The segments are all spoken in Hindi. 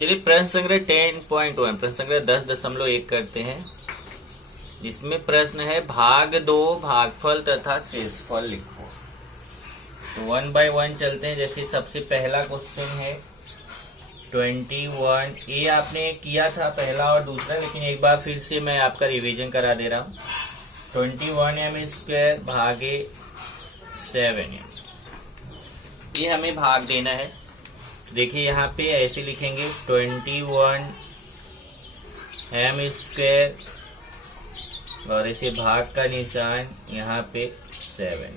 चलिए प्रश्न संग्रह 10.1 प्रश्न संग्रह 10.1 करते हैं, जिसमें प्रश्न है भाग 2 भागफल तथा शेषफल लिखो। तो 1 बाय 1 चलते हैं। जैसे सबसे पहला क्वेश्चन है 21। ये आपने किया था पहला और दूसरा, लेकिन एक बार फिर से मैं आपका रिवीजन करा दे रहा हूँ। 21m² भागे 7m, ये हमें भाग देना है। देखिए यहाँ पे ऐसे लिखेंगे 21m² और ऐसे भाग का निशान यहाँ पे 7।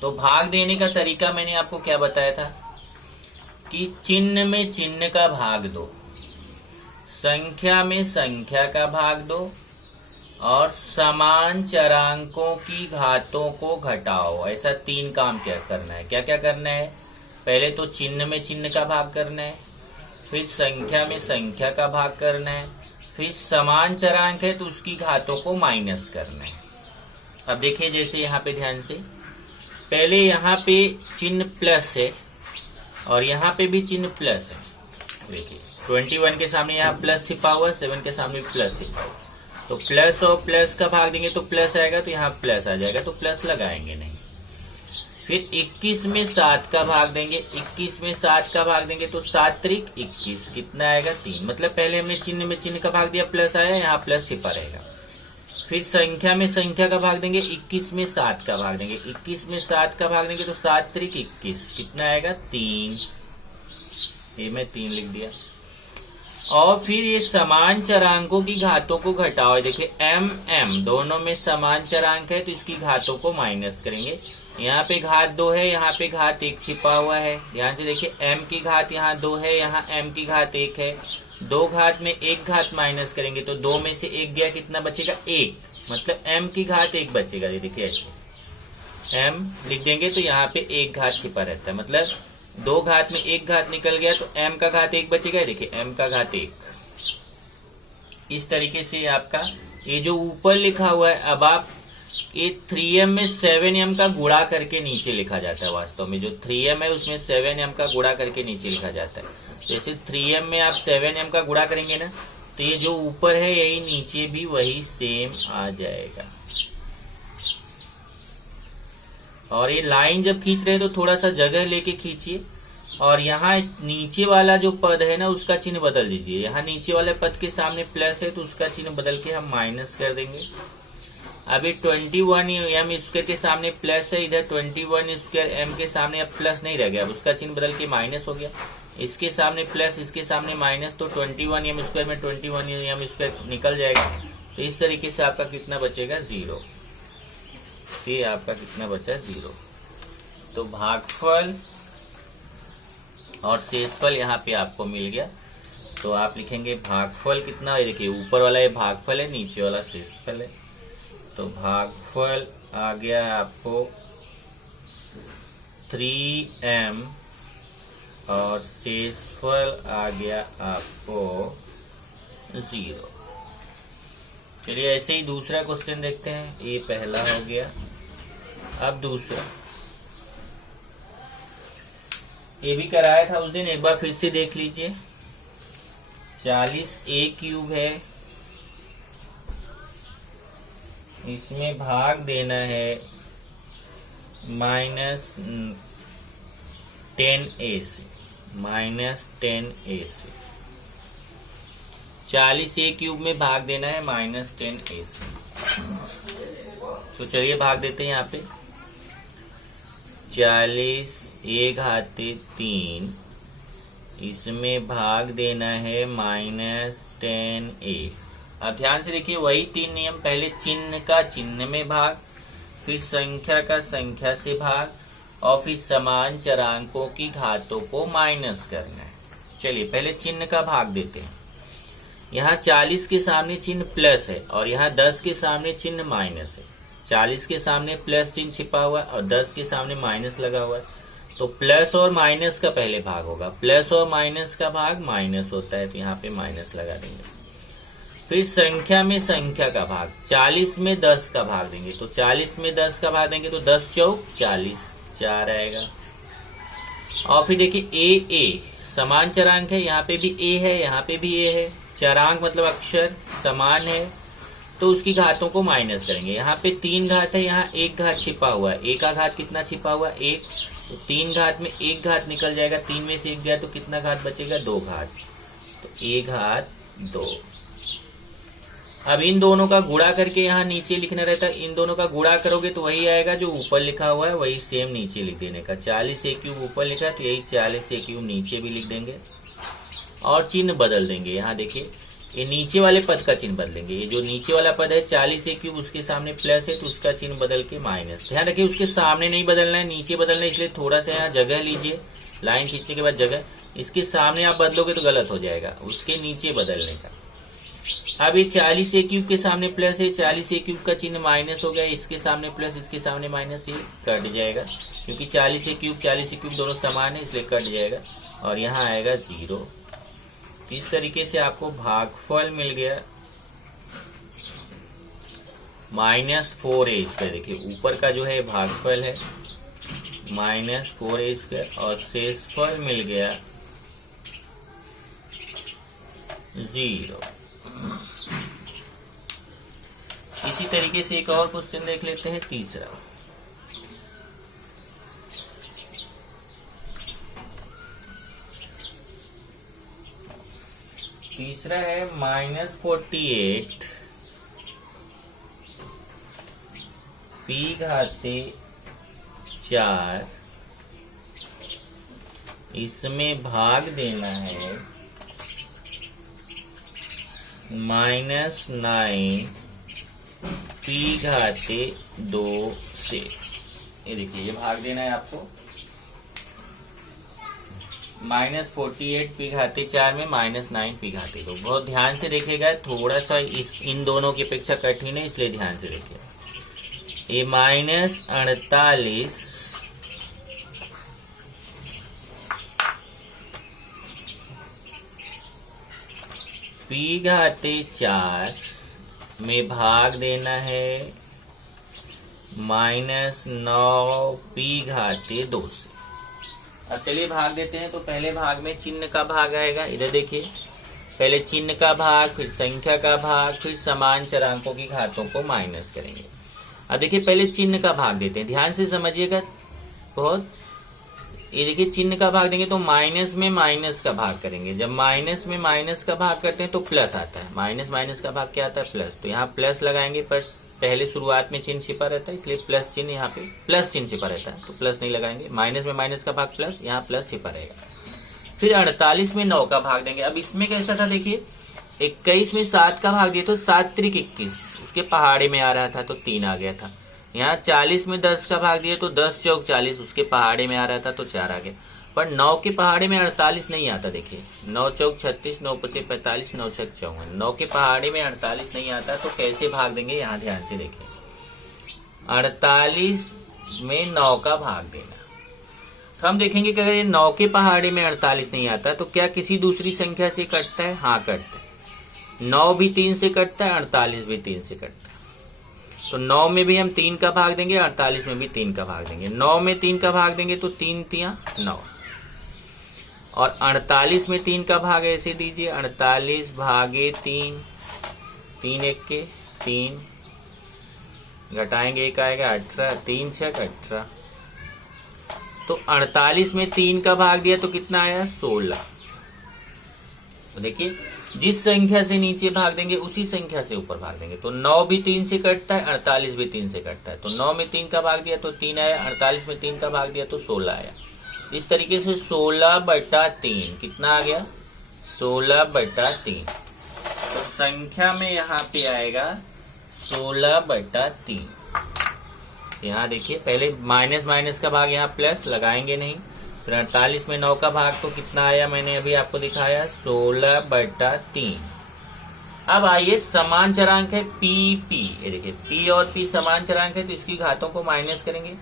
तो भाग देने का तरीका मैंने आपको क्या बताया था कि चिन्ह में चिन्ह का भाग दो, संख्या में संख्या का भाग दो और समान चरांकों की घातों को घटाओ। ऐसा 3 काम क्या करना है। क्या क्या करना है? पहले तो चिन्ह में चिन्ह का भाग करना है, फिर संख्या में संख्या का भाग करना है, फिर समान चरांक है तो उसकी घातों को माइनस करना है। अब देखिए जैसे यहाँ पे ध्यान से, पहले यहाँ पे चिन्ह प्लस है और यहाँ पे भी चिन्ह प्लस है। देखिए 21 के सामने यहाँ प्लस छिपा हुआ, 7 के सामने प्लस छिपा हुआ। तो प्लस और प्लस का भाग देंगे तो प्लस आएगा, तो यहाँ प्लस आ जाएगा, तो प्लस लगाएंगे नहीं। फिर 21 में 7 का भाग देंगे, 21 में 7 का भाग देंगे तो 7 त्रिक 21, कितना आएगा 3। मतलब पहले हमने चिन्ह में चिन्ह का भाग दिया, प्लस आया, यहाँ प्लस छिपा रहेगा। फिर संख्या में संख्या का भाग देंगे, 21 में 7 का भाग देंगे, 21 में 7 का भाग देंगे तो 7 त्रिक 21, कितना आएगा 3। ये मैं 3 लिख दिया। और फिर ये समान चरांकों की घातों को घटाओ। देखिए m m दोनों में समान चरांक है तो इसकी घातों को माइनस करेंगे। यहाँ पे घात 2 है, यहाँ पे घात 1 छिपा हुआ है। ध्यान से देखिए m की घात यहाँ 2 है, यहाँ m की घात 1 है। 2 घात में 1 घात माइनस करेंगे तो 2 में से 1 गया, कितना बचेगा 1। मतलब m की घात 1 बचेगा। ये देखिए ऐसे m लिख देंगे तो यहाँ पे 1 घात छिपा रहता है। मतलब 2 घात में 1 घात निकल गया तो m का घात 1 बचेगा। देखिए m का घात 1। इस तरीके से आपका ये जो ऊपर लिखा हुआ है, अब आप ये 3m में 7m का गुणा करके नीचे लिखा जाता है। वास्तव में जो 3m है उसमें 7m का गुणा करके नीचे लिखा जाता है। जैसे 3m में आप 7m का गुणा करेंगे ना, तो ये जो ऊपर है यही नीचे भी वही सेम आ जाएगा। और ये लाइन जब खींच रहे हैं तो थोड़ा सा जगह लेके खींचिए और यहाँ नीचे वाला जो पद है ना उसका चिन्ह बदल दीजिए। यहाँ नीचे वाले पद के सामने प्लस है तो उसका चिन्ह बदल के हम माइनस कर देंगे। अभी 21m² के सामने प्लस है, इधर 21m के सामने अब प्लस नहीं रह गया, अब उसका चिन्ह बदल के माइनस हो गया। इसके सामने प्लस, इसके सामने माइनस, तो 21m² में 21m² निकल जाएगा। तो इस तरीके से आपका कितना बचेगा 0। ये आपका कितना बचा 0। तो भागफल और शेषफल यहाँ पे आपको मिल गया। तो आप लिखेंगे भागफल कितना है। देखिए ऊपर वाला ये भागफल है, नीचे वाला शेषफल है। तो भागफल आ गया आपको 3m और शेषफल आ गया आपको 0। चलिए ऐसे ही दूसरा क्वेश्चन देखते हैं। ये पहला हो गया, अब दूसरा। ये भी कराया था उस दिन, एक बार फिर से देख लीजिए। 40a³ है, इसमें भाग देना है -10a से, -10a से। 40a³ में भाग देना है -10a से। तो चलिए भाग देते हैं यहाँ पे। 40a⁻3, इसमें भाग देना है -10a। अब ध्यान से देखिए वही 3 नियम, पहले चिन्ह का चिन्ह में भाग, फिर संख्या का संख्या से भाग और फिर समान चरांकों की घातों को माइनस करना है। चलिए पहले चिन्ह का भाग देते हैं। यहाँ 40 के सामने चिन्ह प्लस है और यहाँ 10 के सामने चिन्ह माइनस है। 40 के सामने प्लस चिन्ह छिपा हुआ है और 10 के सामने माइनस लगा हुआ है। तो प्लस और माइनस का पहले भाग होगा, प्लस और माइनस का भाग माइनस होता है, तो यहाँ पे माइनस लगा देंगे। फिर संख्या में संख्या का भाग, 40 में 10 का भाग देंगे, तो 40 में 10 का भाग देंगे तो 10 चौक 40, 4 आएगा। और फिर देखिए ए समान चरांक है, यहाँ पे भी ए है, यहाँ पे भी ए है। चरांक मतलब अक्षर समान है तो उसकी घातों को माइनस करेंगे। यहाँ पे 3 घात है, यहाँ 1 घात छिपा हुआ है। ए का घात कितना छिपा हुआ है? 1। तो 3 घात में 1 घात निकल जाएगा, 3 में से 1 गया तो कितना घात बचेगा? 2 घात। तो ए घात 2। अब इन दोनों का गुणा करके यहाँ नीचे लिखना रहता है। इन दोनों का गुणा करोगे तो वही आएगा जो ऊपर लिखा हुआ है, वही सेम नीचे लिख देने का। 40a³ ऊपर लिखा है तो यही 40a³ नीचे भी लिख देंगे और चिन्ह बदल देंगे। यहाँ देखिए ये नीचे वाले पद का चिन्ह बदलेंगे। ये जो नीचे वाला पद है 40a³ उसके सामने प्लस है तो उसका चिन्ह बदल के माइनस। ध्यान रखिए उसके सामने नहीं बदलना है, नीचे बदलना है, इसलिए थोड़ा सा यहाँ जगह लीजिए। लाइन खींचने के बाद जगह, इसके सामने आप बदलोगे तो गलत हो जाएगा, उसके नीचे बदलने का। अब ये 40a³ के सामने प्लस है, 40a³ का चिन्ह माइनस हो गया, इसके सामने प्लस, इसके सामने माइनस, ये कट जाएगा क्योंकि 40a³ दोनों समान है इसलिए कट जाएगा और यहाँ आएगा 0। इस तरीके से आपको भागफल मिल गया -4a²। देखिए ऊपर का जो है भागफल है -4a² और शेषफल मिल गया 0। इसी तरीके से एक और क्वेश्चन देख लेते हैं, तीसरा। तीसरा है -48 p⁴ इसमें भाग देना है -9 p⁴ से। ये देखिए ये भाग देना है आपको -48 p⁴ में -9 p⁴। बहुत ध्यान से देखिएगा, थोड़ा सा इन दोनों की अपेक्षा कठिन है इसलिए ध्यान से देखिए। ये -48 p⁴ में भाग देना है -9 p⁴ से। अब चलिए भाग देते हैं। तो पहले भाग में चिन्ह का भाग आएगा। इधर देखिए पहले चिन्ह का भाग, फिर संख्या का भाग, फिर समान चरांकों की घातों को माइनस करेंगे। अब देखिए पहले चिन्ह का भाग देते हैं, ध्यान से समझिएगा बहुत। ये देखिए चिन्ह का भाग देंगे तो माइनस में माइनस का भाग करेंगे। जब माइनस में माइनस का भाग करते हैं तो प्लस आता है। माइनस माइनस का भाग क्या आता है? प्लस। तो यहाँ प्लस लगाएंगे, पर पहले शुरुआत में चिन्ह छिपा रहता है इसलिए प्लस चिन्ह, यहाँ पे प्लस चिन्ह छिपा रहता है तो प्लस नहीं लगाएंगे। माइनस में माइनस का भाग प्लस, यहाँ प्लस छिपा रहेगा। फिर 48 में 9 का भाग देंगे। अब इसमें कैसा था देखिए, 21 में 7 का भाग दिया तो 7 त्रिक 21, उसके पहाड़े में आ रहा था तो 3 आ गया था। यहाँ 40 में 10 का भाग दिया तो 10 चौक 40, उसके पहाड़े में आ रहा था तो 4 आ गया। पर 9 के पहाड़े में 48 नहीं आता। देखिए 9 चौक 36, 9 पचे 45, 9 छक 54। 9 के पहाड़े में 48 नहीं आता तो कैसे भाग देंगे? यहाँ ध्यान से देखिए, 48 में 9 का भाग देना। तो हम देखेंगे कि अगर ये 9 के पहाड़े में 48 नहीं आता तो क्या किसी दूसरी संख्या से कटता है? हाँ कटता है। 9 भी 3 से कटता है, 48 भी 3 से कटता है। तो 9 में भी हम 3 का भाग देंगे, 48 में भी 3 का भाग देंगे। 9 में 3 का भाग देंगे तो 3 तियां 9, और 48 में 3 का भाग ऐसे दीजिए, 48 भागे 3, 3 एक के 3, घटाएंगे 1 आएगा 18, 3 छक 18। तो 48 में 3 का भाग दिया तो कितना आया? 16। तो देखिए जिस संख्या से नीचे भाग देंगे उसी संख्या से ऊपर भाग देंगे। तो 9 भी 3 से कटता है, 48 भी 3 से कटता है। तो 9 में 3 का भाग दिया तो 3 आया, 48 में 3 का भाग दिया तो 16 आया। इस तरीके से 16/3 कितना आ गया? 16/3। तो संख्या में यहाँ पे आएगा 16/3। यहाँ देखिए पहले माइनस माइनस का भाग, यहाँ प्लस लगाएंगे नहीं। फिर 48 में 9 का भाग तो कितना आया? मैंने अभी आपको दिखाया 16/3। अब आइए समान चरांक है p। ये देखिए p और p समान चरांक है तो इसकी घातों को माइनस करेंगे।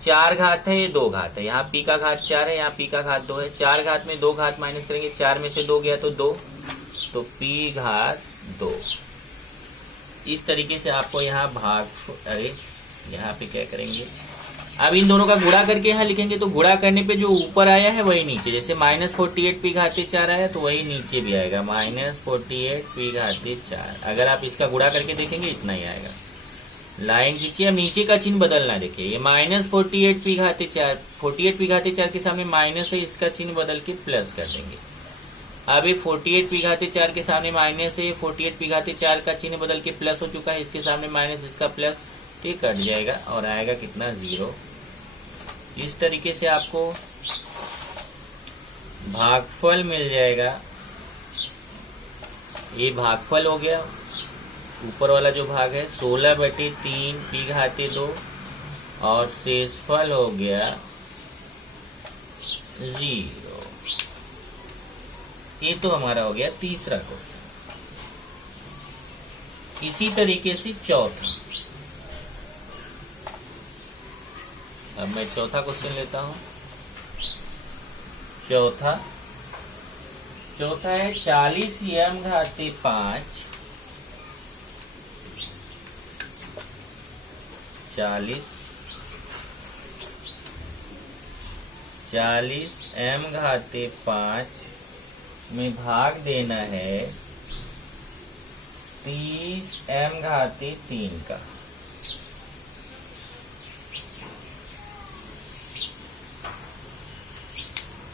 4 घात है, ये 2 घात है। यहाँ p का घात 4 है, यहाँ p का घात 2 है। 4 घात में 2 घात माइनस करेंगे, 4 में से 2 गया तो 2, तो p⁴। इस तरीके से आपको यहाँ भाग, अरे यहाँ पे क्या करेंगे, अब इन दोनों का गुणा करके यहाँ लिखेंगे तो गुणा करने पे जो ऊपर आया है वही नीचे, जैसे -48 p घाते 4 आया तो वही नीचे भी आएगा -48 p घाते 4। अगर आप इसका गुणा करके देखेंगे इतना ही आएगा। लाइन खींचिए, अब नीचे का चिन्ह बदलना, देखिए ये -48 p घाते 4, 48 p घाते 4 के सामने माइनस है, इसका चिन्ह बदल के प्लस कर देंगे। अब ये 48 p घाते 4 के सामने माइनस है, 48 p घाते 4 का चिन्ह बदल के प्लस हो चुका है, इसके सामने माइनस, इसका प्लस, ठीक कट जाएगा और आएगा कितना 0। इस तरीके से आपको भागफल मिल जाएगा। ये भागफल हो गया, ऊपर वाला जो भाग है 16/3 p घाते 2 और शेषफल हो गया 0। ये तो हमारा हो गया तीसरा क्वेश्चन। इसी तरीके से चौथा, अब मैं चौथा क्वेश्चन लेता हूं। चौथा है 40 m घाते 5, 40 m घाते 5 में भाग देना है 30 m घाते 3 का।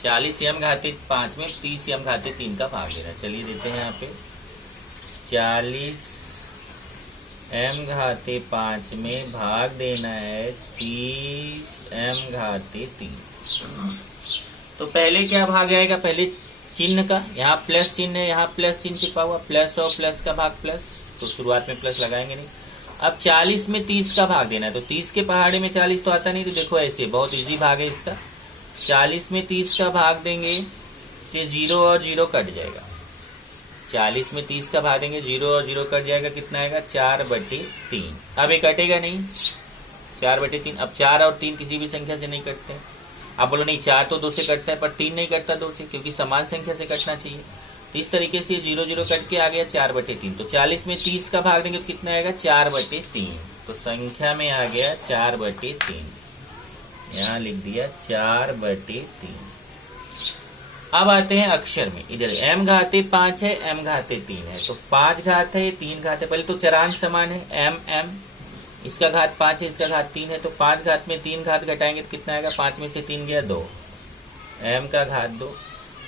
चालीस m घाते 5 में 30 m घाते 3 का भाग देना। चलिए देते हैं यहाँ पे 40 m घाते 5 में भाग देना है 30 m घाते 3। तो पहले क्या भाग आएगा, पहले चिन्ह का, यहाँ प्लस चिन्ह है, यहाँ प्लस चिन्ह छिपा हुआ, प्लस और प्लस का भाग प्लस, तो शुरुआत में प्लस लगाएंगे नहीं। अब 40 में 30 का भाग देना है, तो 30 के पहाड़े में 40 तो आता नहीं, तो देखो ऐसे बहुत इजी भाग है इसका। 40 में 30 का भाग देंगे तो 0 और 0 कट जाएगा। 40 में 30 का भाग देंगे, 0 और 0 कट जाएगा, कितना आएगा 4/3। अब ये कटेगा नहीं, 4/3। अब 4 और 3 किसी भी संख्या से नहीं कटते। आप बोलो नहीं 4 तो 2 से कटता है, पर 3 नहीं कटता 2 से, क्योंकि समान संख्या से कटना चाहिए। तो इस तरीके से 0 0 कट के आ गया 4/3। तो 40 में 30 का भाग देंगे तो कितना आएगा 4/3। तो संख्या में आ गया 4/3, यहाँ लिख दिया 4/3। अब आते हैं अक्षर में, इधर m घाते 5 है, m घाते 3 है, तो 5 घात है, 3 घात है। पहले तो चरांक समान है, m, इसका घात 5 है, इसका घात 3 है, तो 5 घात में 3 घात घटाएंगे तो कितना आएगा, 5 में से 3 गया 2, m का घात 2।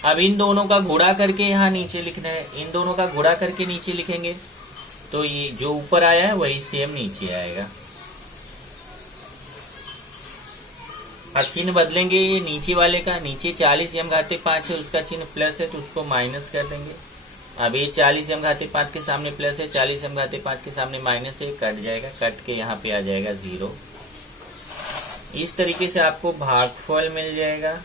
अब इन दोनों का गुणा करके यहाँ नीचे लिखना है, इन दोनों का गुणा करके नीचे लिखेंगे तो ये जो ऊपर आया है वही सेम नीचे आएगा। अब चिन्ह बदलेंगे ये नीचे वाले का, नीचे 40 m घाते 5 है, उसका चिन्ह प्लस है तो उसको माइनस कर देंगे। अब ये 40 m घाते 5 के सामने प्लस है, 40 m घाते 5 के सामने माइनस है, कट जाएगा, कट के यहाँ पे आ जाएगा 0। इस तरीके से आपको भागफल मिल जाएगा।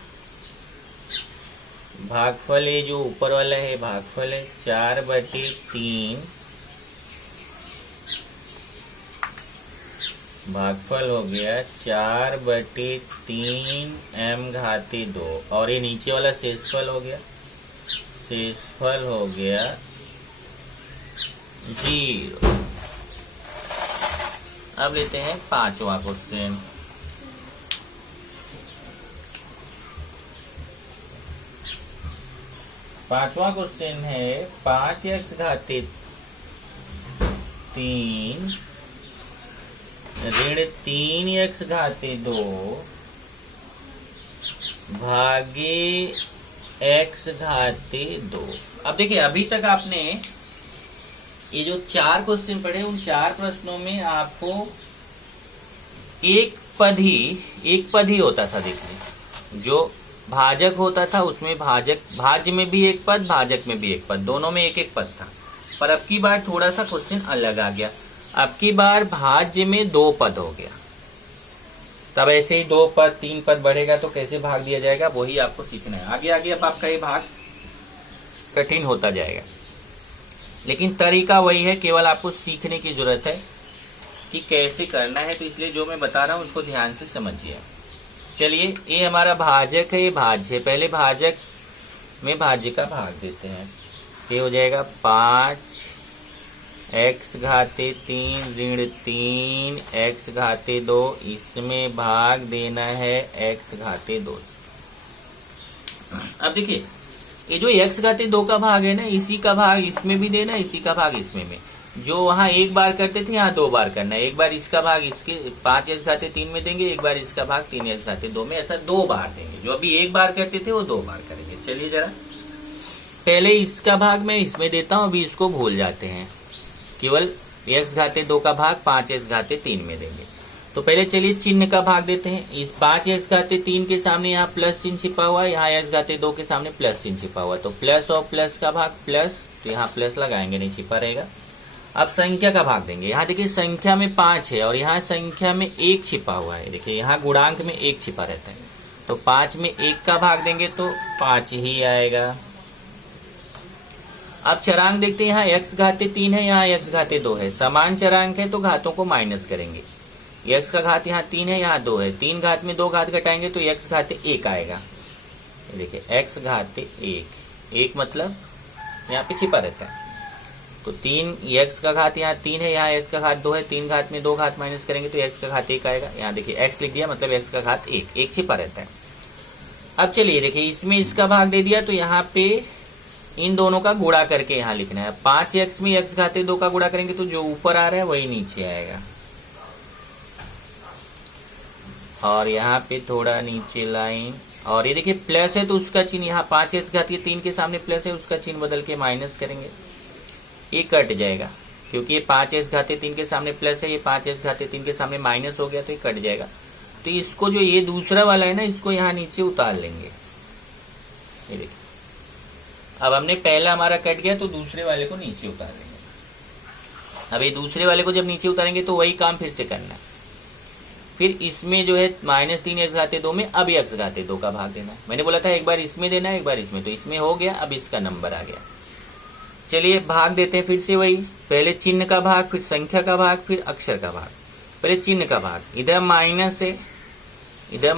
भागफल ये जो ऊपर वाला है भागफल है 4/3, भागफल हो गया 4/3 m घाते 2, और ये नीचे वाला शेषफल हो गया, शेषफल हो गया 0। अब लेते हैं पांचवा क्वेश्चन। पांचवा क्वेश्चन है 5x घाते 3 ऋण 3x घाते 2 भागे x घाते 2। अब देखिए अभी तक आपने ये जो 4 क्वेश्चन पढ़े, उन 4 प्रश्नों में आपको एक पद ही होता था। देखिए जो भाजक होता था उसमें भाज्य में भी एक पद, भाजक में भी एक पद, दोनों में एक एक पद था। पर अब की बार थोड़ा सा क्वेश्चन अलग आ गया, अब की बार भाज्य में 2 पद हो गया। तब ऐसे ही 2 पद 3 पद बढ़ेगा तो कैसे भाग दिया जाएगा वही आपको सीखना है। आगे आगे अब आपका ये भाग कठिन होता जाएगा, लेकिन तरीका वही है, केवल आपको सीखने की जरूरत है कि कैसे करना है। तो इसलिए जो मैं बता रहा हूं उसको ध्यान से समझिए। चलिए ये हमारा भाजक है, ये भाज्य है। पहले भाजक में भाज्य का भाग देते हैं, ये हो जाएगा 5 x घाते 3 ऋण 3 x घाते 2, इसमें भाग देना है x घाते 2। अब देखिए ये जो x घाते 2 का भाग है ना, इसी का भाग इसमें भी देना, इसी का भाग इसमें में। जो वहां एक बार करते थे यहाँ 2 बार करना है। एक बार इसका भाग इसके 5x घाते 3 में देंगे, एक बार इसका भाग 3x घाते 2 में, ऐसा 2 बार देंगे। जो अभी एक बार करते थे वो 2 बार करेंगे। चलिए जरा पहले इसका भाग मैं इसमें देता हूं, अभी इसको भूल जाते हैं। केवल x घाते 2 का भाग 5x घाते 3 में देंगे। तो पहले चलिए चिन्ह का भाग देते हैं। इस 5x घाते 3 के सामने यहाँ प्लस चिन्ह छिपा हुआ है, यहाँ x घाते 2 के सामने प्लस चिन्ह छिपा हुआ है। तो प्लस और प्लस का भाग प्लस, तो यहाँ प्लस लगाएंगे, नहीं छिपा रहेगा। अब संख्या का भाग देंगे। यहाँ देखिए संख्या में 5 है और यहाँ संख्या में 1 छिपा हुआ है। देखिए यहाँ गुणांक में 1 छिपा रहता है, तो 5 में 1 का भाग देंगे तो 5 ही आएगा। अब चरांक देखते हैं, यहाँ x घाते 3 है, यहाँ x घाते 2 है। समान चरांक है तो घातों को माइनस करेंगे। x का घात यहाँ 3 है, यहाँ 2 है। 3 घात में 2 घात घटाएंगे तो x घाते 1 आएगा। देखिए x घाते 1 मतलब यहाँ पे छिपा रहता है। तो 3 x का घात यहाँ 3 है, यहाँ x का घात 2 है। 3 घात में 2 घात माइनस करेंगे तो x का घात 1 आएगा। यहाँ देखिए x लिख दिया, मतलब x का घात 1 छिपा रहता है। अब चलिए देखिए इसमें इसका भाग दे दिया, तो यहाँ पे इन दोनों का गुणा करके यहाँ लिखना है। 5x में x घाते 2 का गुणा करेंगे तो जो ऊपर आ रहा है वही नीचे आएगा। और यहाँ पे थोड़ा नीचे लाइन, और ये देखिए प्लस है तो उसका चिन्ह यहाँ 5x घातीय 3 के सामने प्लस है, उसका चिन्ह बदल के माइनस करेंगे। ये कट जाएगा क्योंकि ये 5x घाते 3 के सामने प्लस है, ये 5x घाते 3 के सामने माइनस हो गया, तो ये कट जाएगा। तो इसको जो ये दूसरा वाला है ना, इसको यहाँ नीचे उतार लेंगे। ये देखिए अब हमने पहला हमारा कट गया तो दूसरे वाले को नीचे उतार लेंगे। अब ये दूसरे वाले को जब नीचे उतारेंगे तो वही काम फिर से करना है। फिर इसमें जो है -3x घाते 2 में अब x घाते 2 का भाग देना है। मैंने बोला था एक बार इसमें देना है, एक बार इसमें, तो इसमें हो गया। अब इसका नंबर आ गया। चलिए भाग देते हैं फिर से वही, पहले चिन्ह का भाग, फिर संख्या का भाग, फिर अक्षर का भाग। पहले चिन्ह का भाग, इधर माइनस है, इधर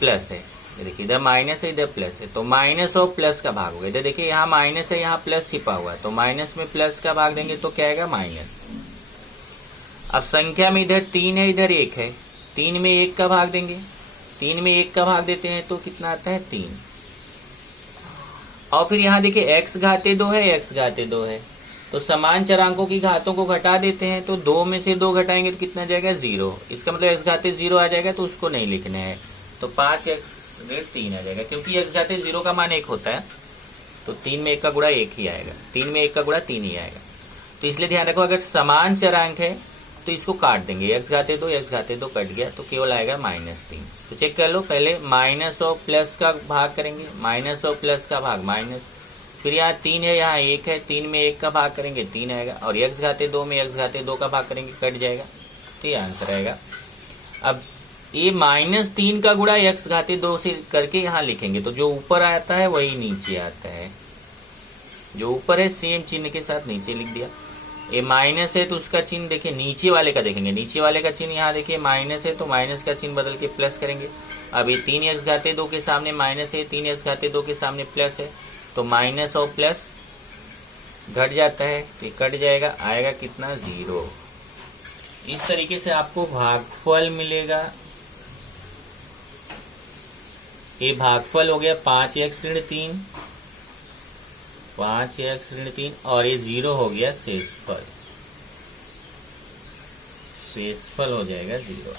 प्लस है। देखिए इधर माइनस है, इधर प्लस है, तो माइनस और प्लस का भाग हो गया। इधर देखिए यहाँ माइनस है, यहाँ प्लस छिपा हुआ है, तो माइनस में प्लस का भाग देंगे तो क्या आएगा, माइनस। अब संख्या में इधर 3 है, इधर 1 है, 3 में 1 का भाग देंगे। 3 में 1 का भाग देते हैं तो कितना आता है, 3। और फिर यहाँ देखिए x घाते 2 है, x घाते 2 है, तो समान चरांकों की घातों को घटा देते हैं। तो 2 में से 2 घटाएंगे तो कितना जाएगा, 0। इसका मतलब x घाते 0 आ जाएगा, तो उसको नहीं लिखना है। तो 5x ऋण 3 आ जाएगा, क्योंकि x घाते 0 का मान 1 होता है, तो 3 में 1 का गुणा 1 ही आएगा। 3 में 1 का गुणा 3 ही आएगा। तो इसलिए ध्यान रखो, अगर समान चरांक है तो इसको काट देंगे। x घाते 2 कट गया, तो केवल आएगा -3। तो चेक कर लो, पहले माइनस और प्लस का भाग करेंगे, माइनस और प्लस का भाग माइनस। फिर यहाँ 3 है, यहाँ 1 है, 3 में 1 का भाग करेंगे 3 आएगा। और x घाते 2 में x घाते 2 का भाग करेंगे, कट जाएगा, तो ये आंसर आएगा। अब ये -3 का गुणा x घाते 2 से करके यहाँ लिखेंगे, तो जो ऊपर आता है वही नीचे आता है। जो ऊपर है सेम चिन्ह के साथ नीचे लिख दिया। ये माइनस है तो उसका चिन्ह देखिए नीचे वाले का देखेंगे, नीचे वाले का चिन्ह यहाँ देखिए माइनस है, तो माइनस का चिन्ह बदल के प्लस करेंगे। अब ये 3x घाते 2 के सामने माइनस है, 3x घाते 2 के सामने प्लस है, तो माइनस और प्लस घट जाता है, तो कट जाएगा, आएगा कितना, 0। इस तरीके से आपको भागफल मिलेगा। ये भागफल हो गया 5x ऋण 3, 5x ऋण 3, और ये 0 हो गया शेषफल। शेषफल हो जाएगा 0।